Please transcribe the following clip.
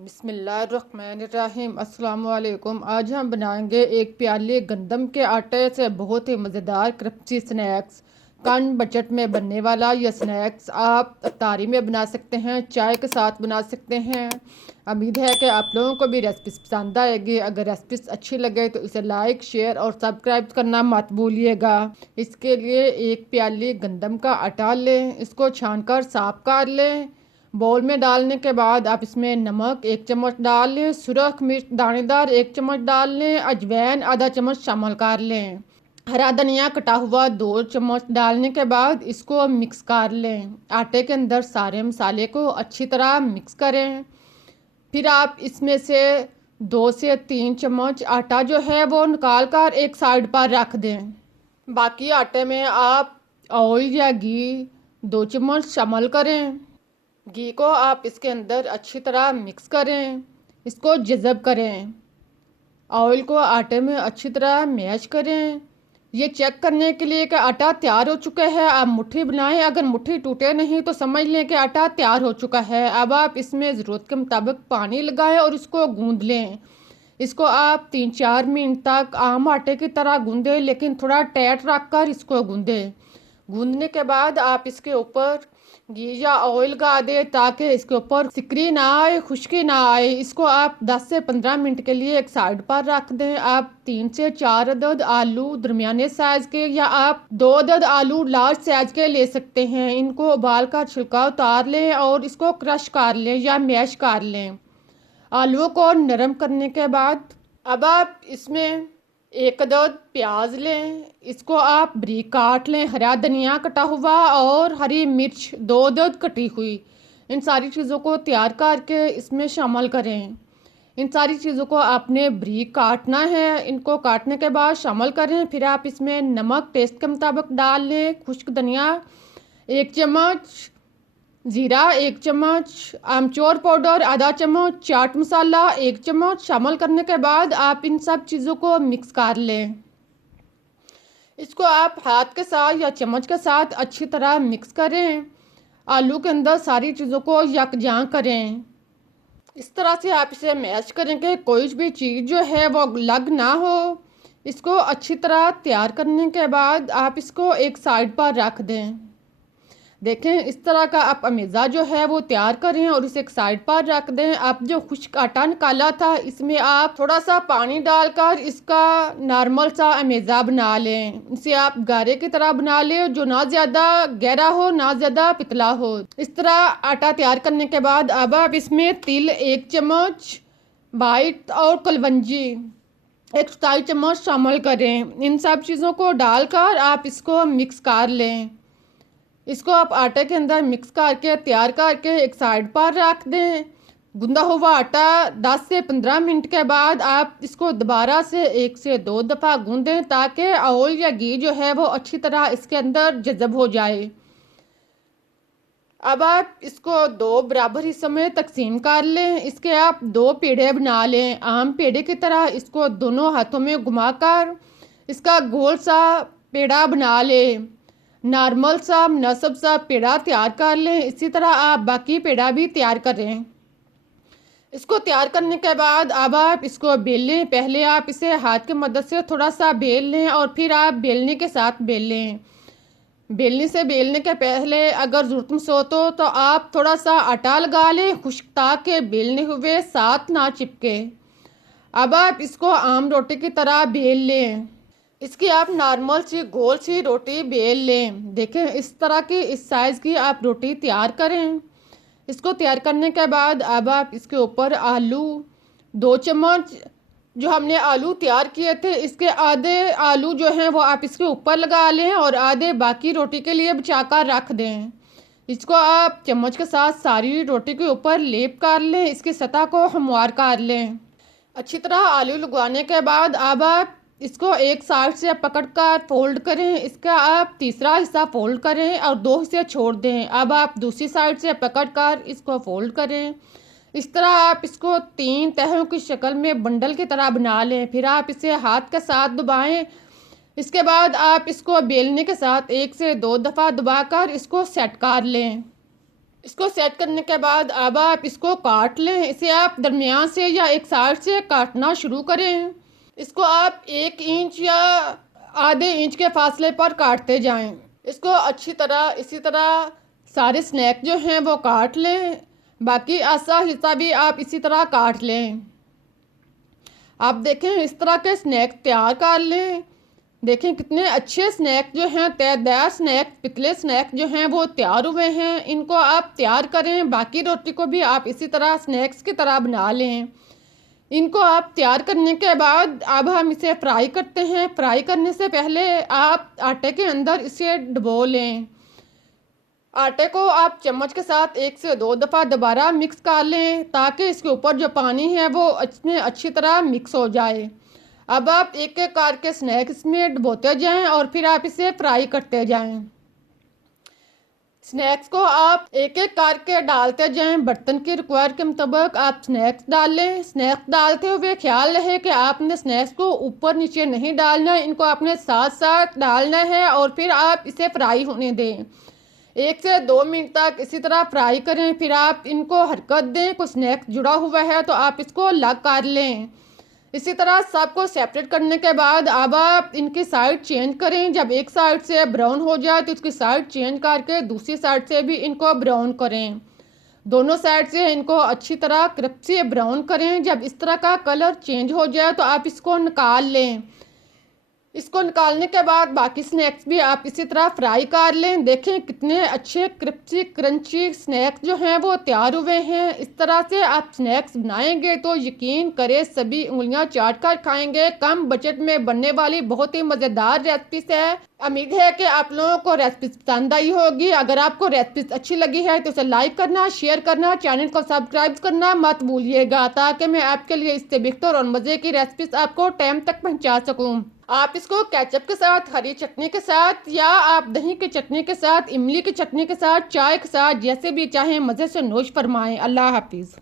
बिस्मिल्लाहिर्रहमानिर्रहीम अस्सलाम वालेकुम। आज हम बनाएंगे एक प्याले गंदम के आटे से बहुत ही मज़ेदार क्रंची स्नैक्स। कम बजट में बनने वाला यह स्नैक्स आप इफ्तारी में बना सकते हैं, चाय के साथ बना सकते हैं। उम्मीद है कि आप लोगों को भी रेसिपी पसंद आएगी। अगर रेसिपी अच्छी लगे तो इसे लाइक, शेयर और सब्सक्राइब करना मत भूलिएगा। इसके लिए एक प्याली गंदम का आटा लें, इसको छानकर साफ कर लें। बाउल में डालने के बाद आप इसमें नमक 1 चम्मच डाल लें, सुरख मिर्च दानेदार 1 चम्मच डाल लें, अजवाइन आधा चम्मच शामिल कर लें, हरा धनिया कटा हुआ 2 चम्मच डालने के बाद इसको मिक्स कर लें। आटे के अंदर सारे मसाले को अच्छी तरह मिक्स करें। फिर आप इसमें से 2 से 3 चम्मच आटा जो है वो निकाल कर एक साइड पर रख दें। बाकी आटे में आप ऑयल या घी 2 चम्मच शामिल करें। घी को आप इसके अंदर अच्छी तरह मिक्स करें, इसको जज़ब करें। ऑयल को आटे में अच्छी तरह मैश करें। ये चेक करने के लिए कि आटा तैयार हो चुका है आप मुट्ठी बनाएं। अगर मुट्ठी टूटे नहीं तो समझ लें कि आटा तैयार हो चुका है। अब आप इसमें ज़रूरत के मुताबिक पानी लगाएं और इसको गूंद लें। इसको आप 3-4 मिनट तक आम आटे की तरह गूंदें, लेकिन थोड़ा टाइट रख कर इसको गूंदें। गूंदने के बाद आप इसके ऊपर घी या ऑयल लगा दें ताकि इसके ऊपर सिकरी ना आए, खुश्की ना आए। इसको आप 10 से 15 मिनट के लिए एक साइड पर रख दें। आप 3 से 4 अदद आलू दरमियाने साइज़ के या आप 2 अदद आलू लार्ज साइज़ के ले सकते हैं। इनको उबाल कर छिलका उतार लें और इसको क्रश कर लें या मैश कर लें। आलूओं को नरम करने के बाद अब आप इसमें 1 अदद प्याज लें, इसको आप बारीक काट लें। हरा धनिया कटा हुआ और हरी मिर्च 2 अदद कटी हुई। इन सारी चीज़ों को तैयार करके इसमें शामिल करें। इन सारी चीज़ों को आपने बारीक काटना है। इनको काटने के बाद शामिल करें। फिर आप इसमें नमक टेस्ट के मुताबिक डाल लें, खुश्क धनिया 1 चम्मच, जीरा 1 चम्मच, आमचूर पाउडर आधा चम्मच, चाट मसाला 1 चम्मच शामिल करने के बाद आप इन सब चीज़ों को मिक्स कर लें। इसको आप हाथ के साथ या चम्मच के साथ अच्छी तरह मिक्स करें। आलू के अंदर सारी चीज़ों को यकजां करें। इस तरह से आप इसे मैश करेंगे, कोई भी चीज़ जो है वो लग ना हो। इसको अच्छी तरह तैयार करने के बाद आप इसको एक साइड पर रख दें। देखें इस तरह का आप अमेज़ा जो है वो तैयार करें और इसे एक साइड पर रख दें। आप जो खुश्क आटा निकाला था इसमें आप थोड़ा सा पानी डालकर इसका नॉर्मल सा अमेज़ा बना लें। इसे आप गारे की तरह बना लें, जो ना ज़्यादा गहरा हो ना ज़्यादा पतला हो। इस तरह आटा तैयार करने के बाद अब आप इसमें तिल 1 चम्मच, वाइट और कलवंजी 1 चौथाई चम्मच शामिल करें। इन सब चीज़ों को डालकर आप इसको मिक्स कर लें। इसको आप आटे के अंदर मिक्स करके तैयार करके एक साइड पर रख दें। गूंदा हुआ आटा 10 से 15 मिनट के बाद आप इसको दोबारा से 1 से 2 दफ़ा गूंदें ताकि ऑयल या घी जो है वो अच्छी तरह इसके अंदर जज़ब हो जाए। अब आप इसको 2 बराबर हिस्सों में तकसीम कर लें। इसके आप 2 पेड़े बना लें। आम पेड़े की तरह इसको दोनों हाथों में घुमाकर इसका गोल सा पेड़ा बना लें। नॉर्मल सा मुनासिब सा पेड़ा तैयार कर लें। इसी तरह आप बाकी पेड़ा भी तैयार करें। इसको तैयार करने के बाद अब आप इसको बेल लें। पहले आप इसे हाथ की मदद से थोड़ा सा बेल लें और फिर आप बेलने के साथ बेल लें। बेलने से बेलने के पहले अगर ज़रूरत महसूस हो तो आप थोड़ा सा आटा लगा लें, खुश्क ताकि बेलने हुए साथ ना चिपके। अब आप इसको आम रोटी की तरह बेल लें। इसकी आप नॉर्मल सी गोल सी रोटी बेल लें। देखें इस तरह की इस साइज़ की आप रोटी तैयार करें। इसको तैयार करने के बाद अब आप इसके ऊपर आलू 2 चम्मच जो हमने आलू तैयार किए थे इसके आधे आलू जो हैं वो आप इसके ऊपर लगा लें और आधे बाकी रोटी के लिए बचा कर रख दें। इसको आप चम्मच के साथ सारी रोटी के ऊपर लेप कर लें। इसकी सतह को हमवार कर लें। अच्छी तरह आलू लगाने के बाद अब आप इसको एक साइड से पकड़कर फोल्ड करें। इसका आप तीसरा हिस्सा फोल्ड करें और 2 हिस्से छोड़ दें। अब आप दूसरी साइड से पकड़कर इसको फोल्ड करें। इस तरह आप इसको 3 तहों की शक्ल में बंडल की तरह बना लें। फिर आप इसे हाथ के साथ दबाएं। इसके बाद आप इसको बेलने के साथ 1 से 2 दफ़ा दबाकर इसको सेट कर लें। इसको सेट करने के बाद अब आप इसको काट लें। इसे आप दरमियान से या एक साइड से काटना शुरू करें। इसको आप 1 इंच या आधे इंच के फासले पर काटते जाएं। इसको अच्छी तरह इसी तरह सारे स्नैक जो हैं वो काट लें। बाकी आसा हिस्सा भी आप इसी तरह काट लें। आप देखें इस तरह के स्नैक तैयार कर लें। देखें कितने अच्छे स्नैक जो हैं, तयदार स्नैक, पितले स्नैक जो हैं वो तैयार हुए हैं। इनको आप तैयार करें। बाकी रोटी को भी आप इसी तरह स्नैक्स की तरह बना लें। इनको आप तैयार करने के बाद अब हम इसे फ्राई करते हैं। फ्राई करने से पहले आप आटे के अंदर इसे डुबो लें। आटे को आप चम्मच के साथ 1 से 2 दफ़ा दोबारा मिक्स कर लें ताकि इसके ऊपर जो पानी है वो इसमें अच्छी तरह मिक्स हो जाए। अब आप एक एक करके स्नैक इसमें डुबोते जाएं और फिर आप इसे फ्राई करते जाएं। स्नैक्स को आप एक एक करके डालते जाएं। बर्तन की रिक्वायर के मुताबिक आप स्नैक्स डाल लें। स्नैक्स डालते हुए ख्याल रहे कि आपने स्नैक्स को ऊपर नीचे नहीं डालना है, इनको आपने साथ साथ डालना है और फिर आप इसे फ्राई होने दें। 1 से 2 मिनट तक इसी तरह फ्राई करें। फिर आप इनको हरकत दें। कुछ स्नैक्स जुड़ा हुआ है तो आप इसको अलग कर लें। इसी तरह सबको सेपरेट करने के बाद अब आप इनकी साइड चेंज करें। जब एक साइड से ब्राउन हो जाए तो इसकी साइड चेंज करके दूसरी साइड से भी इनको ब्राउन करें। दोनों साइड से इनको अच्छी तरह क्रिस्पी ब्राउन करें। जब इस तरह का कलर चेंज हो जाए तो आप इसको निकाल लें। इसको निकालने के बाद बाकी स्नैक्स भी आप इसी तरह फ्राई कर लें। देखें कितने अच्छे क्रिस्पी क्रंची स्नैक्स जो हैं वो तैयार हुए हैं। इस तरह से आप स्नैक्स बनाएंगे तो यकीन करें सभी उंगलियां चाट कर खाएंगे। कम बजट में बनने वाली बहुत ही मज़ेदार रेसिपी है। उम्मीद है कि आप लोगों को रेसिपी पसंद आई होगी। अगर आपको रेसिपी अच्छी लगी है तो उसे लाइक करना, शेयर करना, चैनल को सब्सक्राइब करना मत भूलिएगा ताकि मैं आपके लिए इससे बेहतर और मज़े की रेसिपीज आपको टाइम तक पहुंचा सकूं। आप इसको केचप के साथ, हरी चटनी के साथ या आप दही की चटनी के साथ, इमली की चटनी के साथ, चाय के साथ, जैसे भी चाहें मज़े से नोश फरमाएं। अल्लाह हाफिज़।